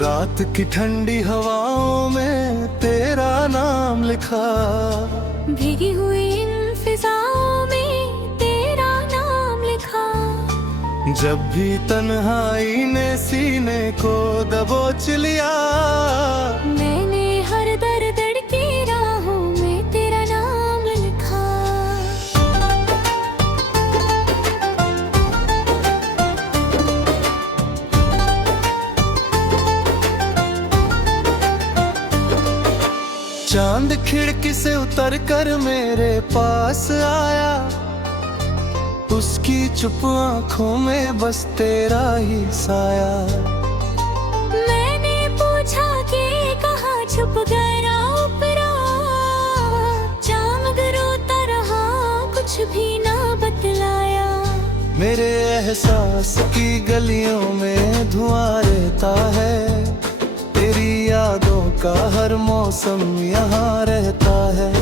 रात की ठंडी हवाओं में तेरा नाम लिखा, भीगी हुई इन फिजाओं में तेरा नाम लिखा। जब भी तन्हाई ने सीने को दबोच लिया, मैंने हर दर्द की राहों में तेरा नाम लिखा। चांद खिड़की से उतर कर मेरे पास आया, उसकी चुप आंखों में बस तेरा ही साया। मैंने पूछा कि कहाँ छुप गया उपरा, चांद रोता रहा कुछ भी ना बतलाया। मेरे एहसास की गलियों में धुआं रहता है, तेरी यादों का हर मौसम यहाँ रहता है।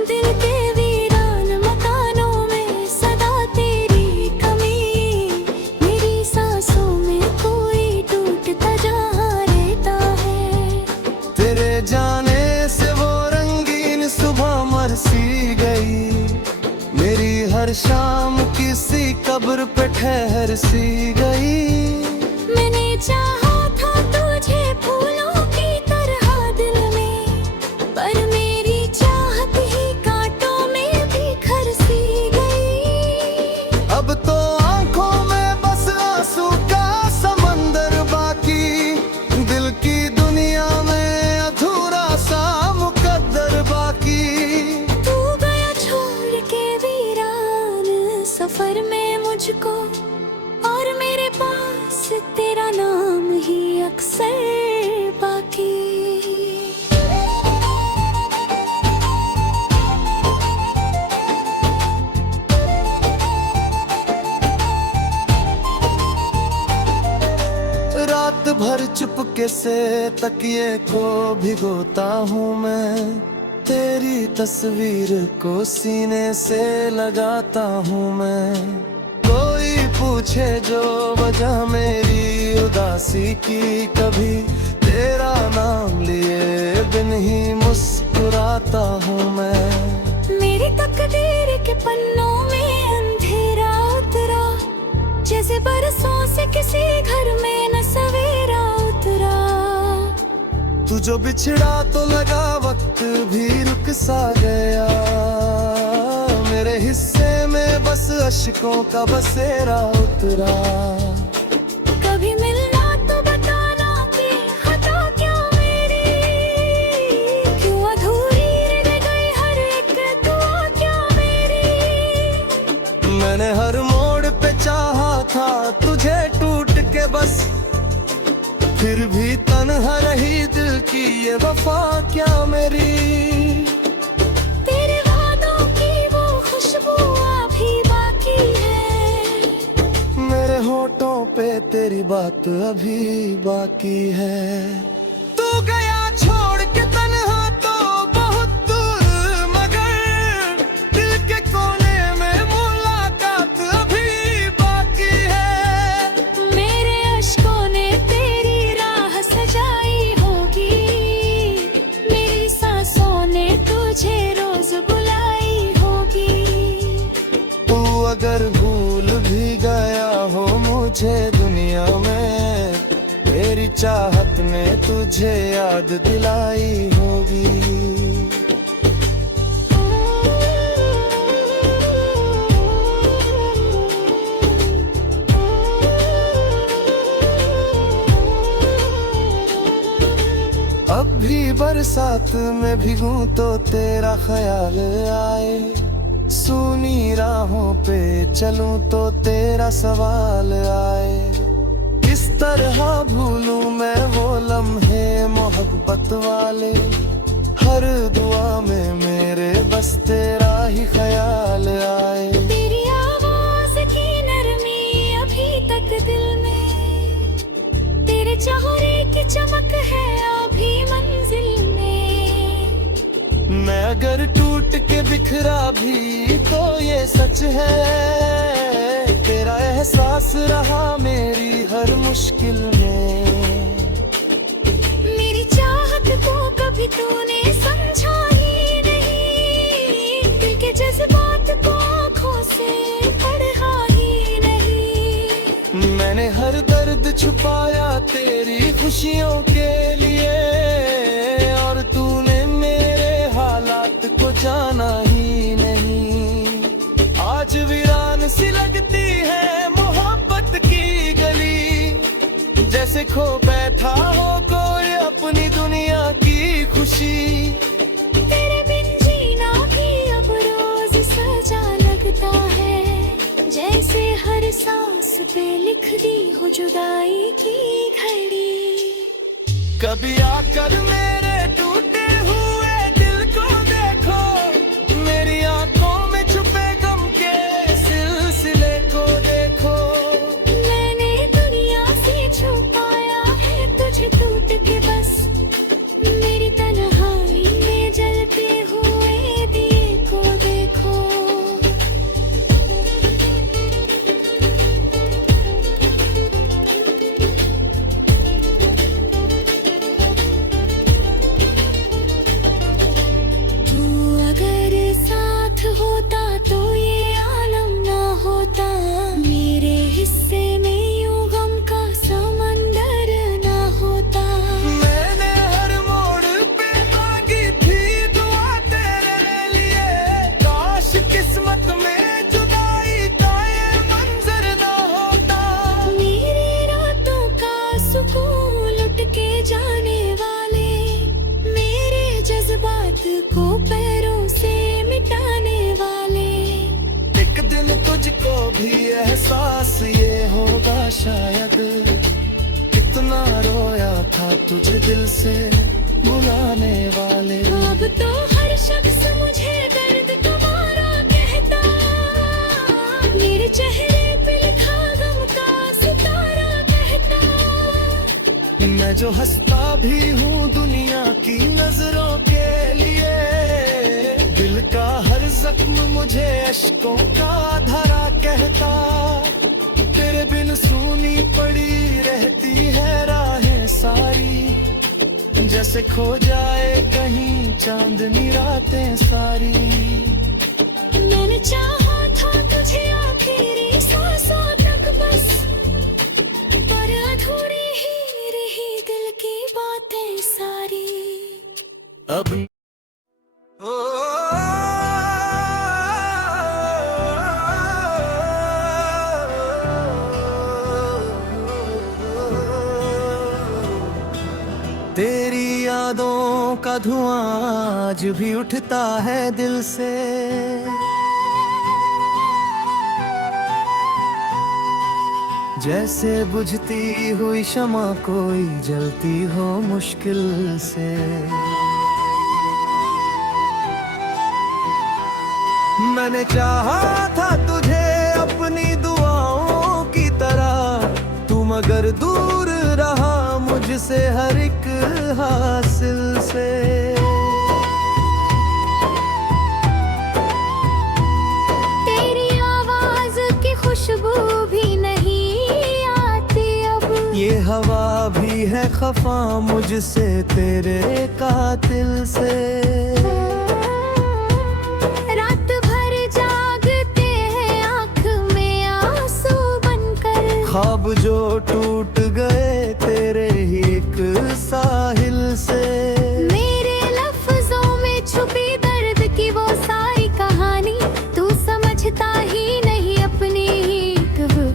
दिल के वीरान मकानों में सदा तेरी कमी, मेरी सांसों में कोई टूटता जहाँ रहता है। तेरे जाने से वो रंगीन सुबह मर सी गई, मेरी हर शाम किसी कब्र पे ठहर सी गई। मैंने चाहा था तुझे फूलों की तरह दिल में, पर मेरी चाहत ही कांटों में बिखर सी गई। अब तो आंखों में बस आंसू का समंदर बाकी, दिल की दुनिया में अधूरा सा मुकद्दर बाकी। तू गया छोड़ के वीरान सफर में मुझको, और मेरे पास तेरा नाम ही अक्सर बाकी। रात भर चुपके से तकिए को भिगोता हूँ मैं, तेरी तस्वीर को सीने से लगाता हूँ मैं। कोई पूछे जो वजह मेरी उदासी की, कभी तेरा नाम लिए बिन ही मुस्कुराता हूँ मैं। मेरी तकदीर के पन्नों में अंधेरा उतरा, जैसे बरसों से किसी घर में न सवेरा उतरा। तू जो बिछड़ा तो लगा वक्त भी रुक सा गया, मेरे हिस्से में बस अश्कों का बसेरा उतरा। कभी मिलना तो बताना कि खता क्या मेरी, क्यों अधूरी रह गई हर एक दुआ क्या मेरी। मैंने हर मोड़ पे चाहा था तुझे टूट के बस, फिर भी तन्हा रही दिल की ये वफा क्या मेरी। तेरे वादों की वो खुशबू अभी बाकी है, मेरे होठों पे तेरी बात अभी बाकी है। तू गया छोड़ के तन्हा तो बहुत दूर, मगर दिल के कोने में मुलाकात अभी बाकी है। मेरे अश्कों ने तेरी राह सजाई होगी, मेरी सांसों ने तुझे रोज बुलाई होगी। तू अगर भूल भी गया हो मुझे दुनिया में, मेरी चाहत ने तुझे याद दिलाई होगी। अब भी बरसात में भीगूं तो तेरा ख्याल आए, सूनी राहों पे चलूं तो तेरा सवाल आए। किस तरह भूलूं मैं वो लम्हे मोहब्बत वाले, हर दुआ में मेरे बस तेरा ही ख्याल आए। तेरी आवाज की नरमी अभी तक दिल में, तेरे चेहरे की चमक है अभी मंजिल में। मैं अगर टूट के बिखरा भी तो ये सच है, तेरा एहसास रहा मेरी हर मुश्किल में। तेरी खुशियों के लिए, और तूने मेरे हालात को जाना ही नहीं। आज वीरान सी लगती है मोहब्बत की गली, जैसे खो बैठा हो कोई अपनी दुनिया की खुशी। तेरे बिन जीना भी अब रोज सजा लगता है, जैसे हर सांस पे लिख दी हो जुदाई की घड़ी। कभी आकर मेरे टूटे हुए दिल को देखो, मेरी आंखों में छुपे गम के सिलसिले को देखो। मैंने दुनिया से छुपाया है तुझे टूट के बस, मेरी तन्हाई में जलते हुए दिए को देखो। तू अगर साथ होता तो ये आलम ना होता, मेरे हिस्से में यूं गम का समंदर ना होता। मैंने हर मोड़ पे मांगी थी दुआ तेरे लिए, काश किस्मत में जुदाई का ये मंजर ना होता। मेरी रातों का सुकून लुट के जाने वाले, मेरे जज्बात को पैरों से मिटाने वाले। एक दिन तुझको भी एहसास ये होगा शायद, कितना रोया था तुझे दिल से बुलाने वाले। अब तो हर शख्स मुझे दर्द तुम्हारा कहता, मेरे चेहरे पे लिखा गम का सितारा कहता। मैं जो हंसता भी हूँ दुनिया की नजरों के लिए, दिल का हर जख्म मुझे अश्कों का धारा कहता। तेरे बिन सूनी पड़ी रहती है राहें सारी, जैसे खो जाए कहीं चांदनी रातें सारी। मैंने चाहा था तुझे आखिरी सांसों तक बस, पर अधूरी ही रही दिल की बातें सारी। अब तेरी यादों का धुआं आज भी उठता है दिल से, जैसे बुझती हुई शमा कोई जलती हो मुश्किल से। मैंने चाहा था तुझे अपनी दुआओं की तरह, तू मगर दूर रहा मुझसे हर एक हासिल से। तेरी आवाज की खुशबू भी नहीं आती अब, ये हवा भी है खफा मुझसे तेरे कातिल से। रात भर जागते हैं आँख में आंसू बनकर, ख्वाब जो टूट गए तेरे ही एक साहिल से। मेरे लफ्जों में छुपी दर्द की वो सारी कहानी, तू समझता ही नहीं अपनी ही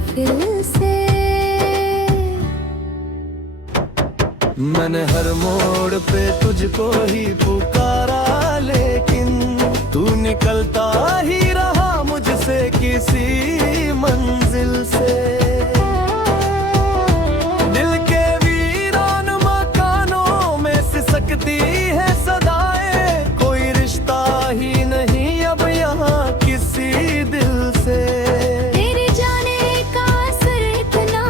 फिर से। मैंने हर मोड़ पे तुझको ही पुकारा, लेकिन तू निकलता ही रहा मुझसे किसी मंजिल से। दिल के वीरान मकानों में सिसकती है सदाएं, कोई रिश्ता ही नहीं अब यहाँ किसी दिल से। तेरे जाने का असर इतना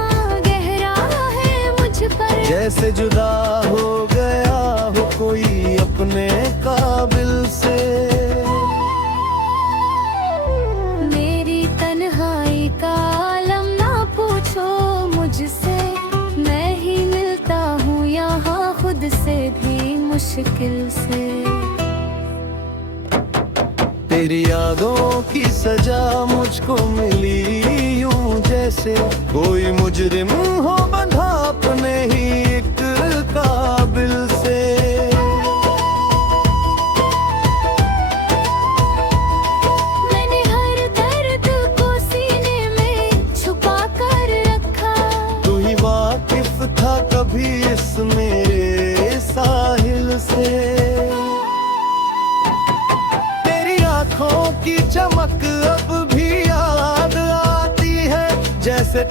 गहरा है मुझ पर, जैसे जुदा हो गया हो कोई अपने काबिल से। मेरी तन्हाई का आलम ना पूछो मुझसे, मैं ही मिलता हूँ यहाँ खुद से भी मुश्किल से। तेरी यादों की सजा मुझको मिली यूं, जैसे कोई मुजरिम हो बंधा अपने ही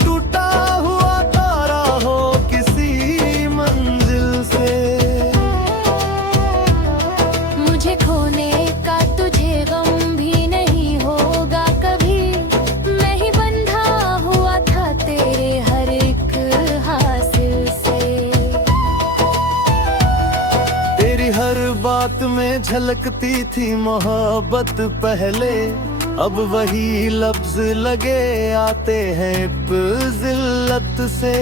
टूटा हुआ तारा हो किसी मंजिल से। मुझे खोने का तुझे गम भी नहीं होगा कभी, मैं ही बंधा हुआ था तेरे हर एक हासिल से। तेरी हर बात में झलकती थी मोहब्बत पहले, अब वही लफ्ज लगे आते हैं जिल्लत से।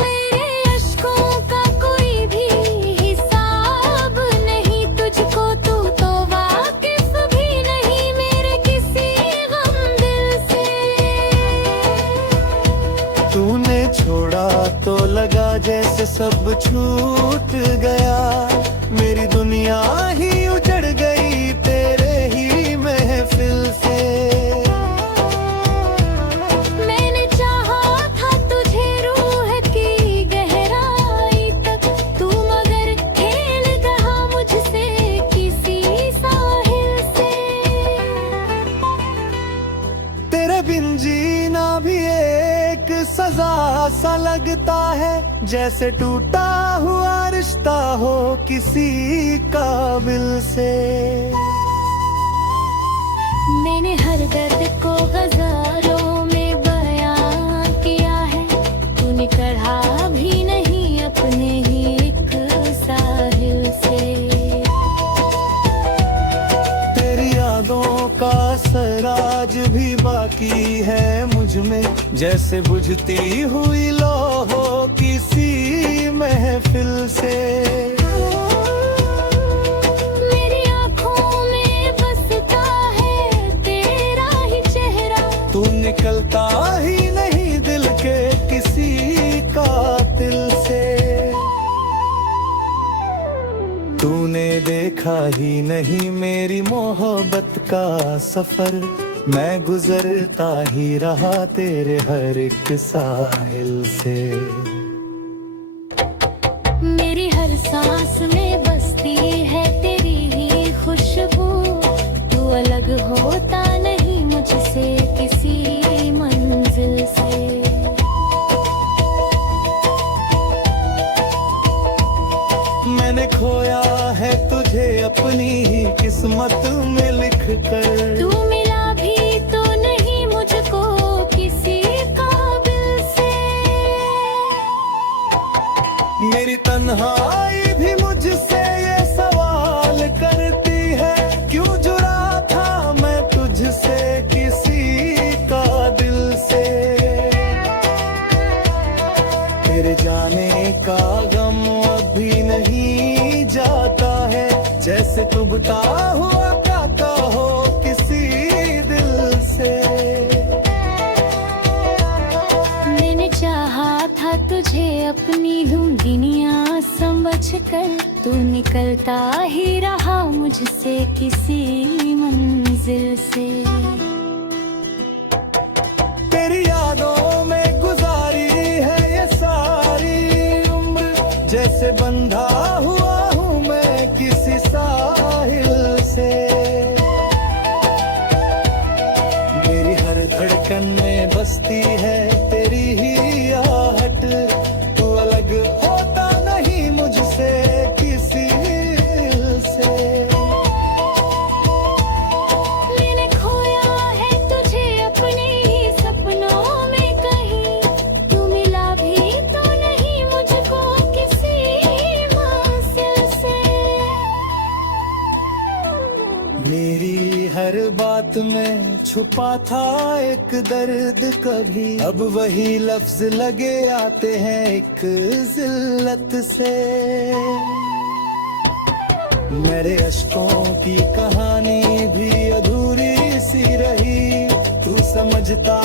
मेरे अश्कों का कोई भी हिसाब नहीं तुझको, तू तो वाकिफ भी नहीं मेरे किसी गम दिल से। तूने छोड़ा तो लगा जैसे सब छूट गया, मेरी दुनिया ही उजड़ गई तेरे ही महफिल से। मैंने चाहा था तुझे रूह की गहराई तक, तू मगर खेल रहा मुझसे किसी साहिल से। तेरे बिन जीना भी एक सजा सा लगता है, जैसे टूटा हुआ रिश्ता हो किसी काबिल से। मैंने हर दर्द को गज़ारों में बयां किया है, तूने कढ़ा भी नहीं अपने ही एक साहिल से। तेरी यादों का सराज भी बाकी है मुझ में, जैसे बुझती हुई लो हो किसी महफिल से। मेरी आँखों में बसता है तेरा ही चेहरा, तू निकलता ही नहीं दिल के किसी कातिल से। तूने देखा ही नहीं मेरी मोहब्बत का सफर, मैं गुजरता ही रहा तेरे हर एक साहिल से। मेरी हर सांस में बसती है तेरी ही खुशबू, तू अलग होता नहीं मुझसे किसी मंजिल से। मैंने खोया है तुझे अपनी ही किस्मत में लिख कर, तू मिला भी तो नहीं मुझको किसी काबिल से। मेरी तन्हाई भी मुझसे ये सवाल करती है, क्यों जुड़ा था मैं तुझसे किसी का दिल से। तेरे जाने का गम अभी नहीं जाता है, जैसे डूबता हुआ काका हो किसी दिल से। मैंने चाहा था तुझे अपनी दुनिया समझ कर, तू निकलता ही रहा मुझसे किसी मंजिल से। तेरी यादों में गुजारी है ये सारी उम्र, जैसे बंधा हुआ हूँ मैं किसी साहिल से। मेरी हर धड़कन में बसती है तेरी ही आहट, तू अलग होता नहीं मुझसे किसी से। मैंने खोया है तुझे अपने ही सपनों में कहीं, तू मिला भी तो नहीं मुझको किसी मंजिल से। मेरी हर बात में छुपा था एक दर्द कभी, अब वही लफ्ज लगे आते हैं एक जिल्लत से। मेरे अश्कों की कहानी भी अधूरी सी रही, तू समझता